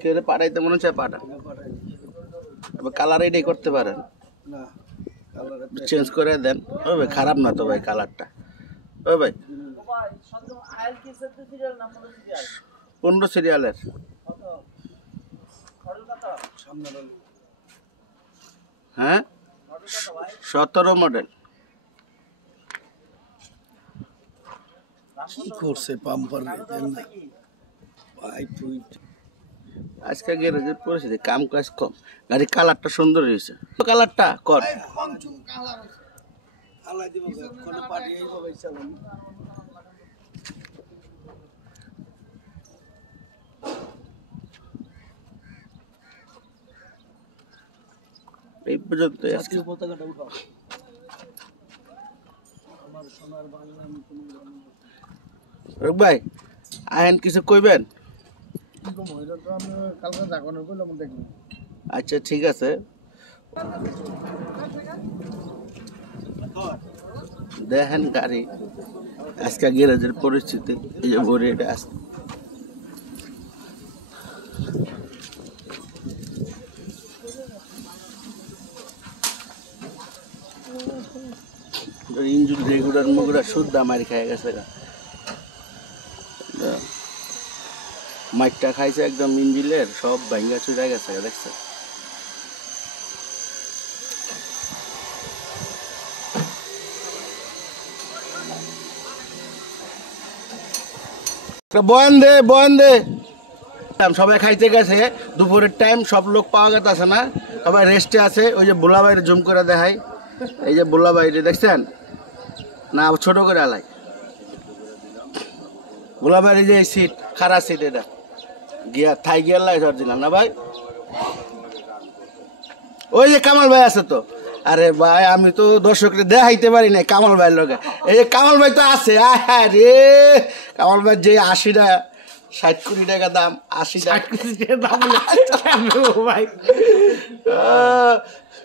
কেউ পাঠাইতে মনে হচ্ছে পাঠান, কালার এটাই করতে পারেন, চেঞ্জ করে দেন। ও ভাই খারাপ না তো ভাই কালারটা। ও ভাই 15 সিরিয়ালের হ্যাঁ 17 মডেল। কি করছে পাম্পার আজকে গ্যারেজের পরিস্থিতি কাম কাজ কম, গাড়ি কালারটা সুন্দর হয়েছে। কালারটা কর এই পর্যন্ত পতাকাটা উঠাও। আমার সোনার বাংলা ভাই আহেন কিছু কইবেন? আচ্ছা ঠিক আছে, দেখেন গাড়ি আজকে গ্যারেজের পরিস্থিতি এই যে ভরে এটা আসছে। ইঞ্জুর রেগুলার মুগুরা শুদ্ধ মারি খাই গেছে, মাইকটা খাইছে একদম ইঞ্জিলের সব ভাঙ্গা চুরা গেছে দেখছে। বয়ান দে বয়ান দে, সবাই খাইতে গেছে দুপুরের টাইম, সব লোক পাওয়া গেছে না, সবাই রেস্টে আছে। ওই যে বোলা বাইরে জুম করে দেখাই, এই যে বোলা বাইরে দেখছেন না, ছোট করে আলাই বোলা বাইরে যে সিট খারাপ সিট, এটা গিয়ার থাই গিয়ার লাইট অরিজিনাল না ভাই। ওই যে কামাল ভাই আছে তো, আরে ভাই আমি তো দর্শকরে দেখাইতে পারি না কামাল ভাইয়ের লোকে, এই যে কামাল ভাই তো আছে। রে কামাল ভাই যে 80টা 60 কোটি টাকা দাম, 80 দাম ভাই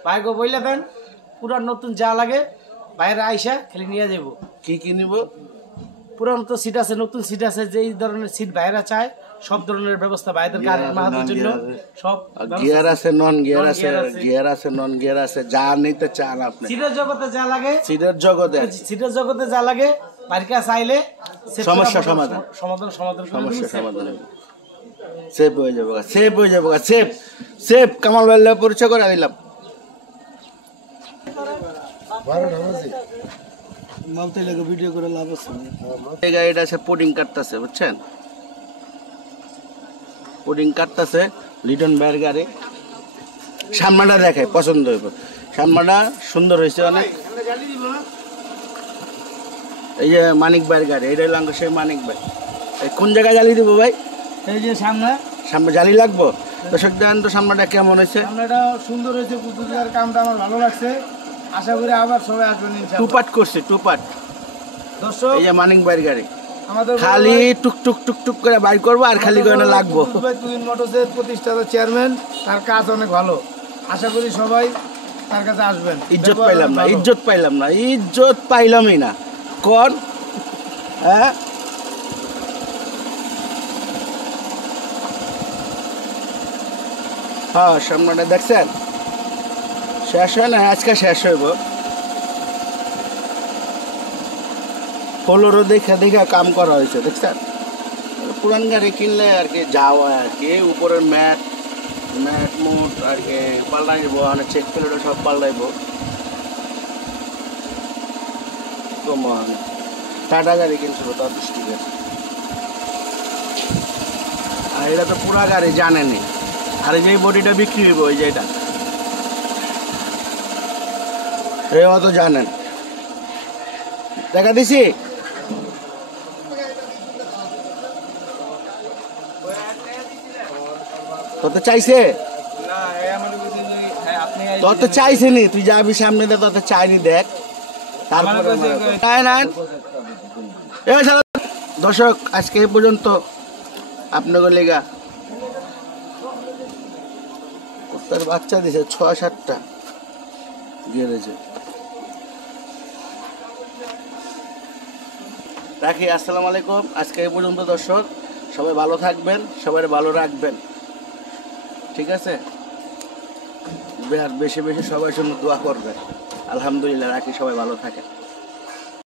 ভাই গো বইলে দেন পুরা নতুন যা লাগে বাইরে আইসা খালি নিয়ে যাব। কি কি নিব? পুরান তো সিট আছে, নতুন সিট আছে, যেই ধরনের সিট বাইরে চায় সব ধরনের ব্যবস্থা বাইরের গাড়ির মাহাদের জন্য সব। গিয়ার আছে, নন গিয়ার আছে, গিয়ার আছে, নন গিয়ার আছে, যা নিতে চান আপনি। সিটের জগতে যা লাগে, সিটের জগতে যা লাগে বাড়িতে চাইলে সমস্যা সমাধান, সমস্যা সমাধান সেভ হয়ে যাবো, সেভ হয়ে যাবো, সেভ সেভ। কামাল ভাইয়ের পরিচয় করে দিলাম। ভিডিও করে লাভ আছে। এই গাড়িটা আছে পুডিং কাটতেছে, বুঝছেন, পুডিং কাটতেছে লিটন ভাইয়ের গাড়ি। সামনাটা দেখে পছন্দ হইব, সামনাটা সুন্দর হয়েছে অনেক। এই যে মানিক ভাইয়ের গাড়ি, এটা হলো সেই মানিক ভাই। কোন জায়গায় জ্বালিয়ে দিব ভাই? এই যে সামনে সামনে জ্বালি লাগবো। দর্শক দেন তো সামনাটা কেমন হয়েছে? সামনেটা সুন্দর হয়েছে, পুতুলের কামটা আমার ভালো লাগছে। আশা করি আবার সবাই আসবেন ইনশাআল্লাহ। টু পার্ট করছে, টু পার্ট। দর্শক এই যে মানিক ভাইয়ের গাড়ি আমাদের খালি টুকটুক টুকটুক করে বাইর করবো আর খালি গয়না লাগবো। তুহিন মোটরসের প্রতিষ্ঠাতা চেয়ারম্যান, তার কাজ অনেক ভালো। আশা করি সবাই তার কাছে আসবেন। ইজ্জত পাইলাম না, ইজ্জত পাইলাম না, ইজ্জত পাইলামই না। কোন হ্যাঁ হ্যাঁ সামনে দেখছেন, শেষ হয় না আজকে, শেষ হইব। ফ্লোরও দেখে দেখে কাম করা হয়েছে দেখছেন। পুরান গাড়ি কিনলে আর কি যাওয়া আর কি, উপরের ম্যাট ম্যাট মুট আর কি পাল্টাইব, অনেক চেক প্লেটও সব পাল্টাইব। টাটা গাড়ি কিনছিল তার দৃষ্টিকে, আর এটা তো পুরা গাড়ি জানেনি। আর এই যে বডিটা বিক্রি হইব, ওই যে এটা এও তো জানেন, দেখা দিছি। তত চাইছে, তত চাইছে নি, তুই যাবি সামনে দে, তত চাইনি দেখ। দর্শক আজকে এই পর্যন্ত, আপনাদের লেগা তার বাচ্চা দিছে 6-7টা গ্যারেজে। রাখি, আসসালামু আলাইকুম। আজকে এই পর্যন্ত দর্শক, সবাই ভালো থাকবেন, সবাই ভালো রাখবেন। ঠিক আছে, বেশি বেশি সবার জন্য দোয়া করবে। আলহামদুলিল্লাহ, রাখি, সবাই ভালো থাকে।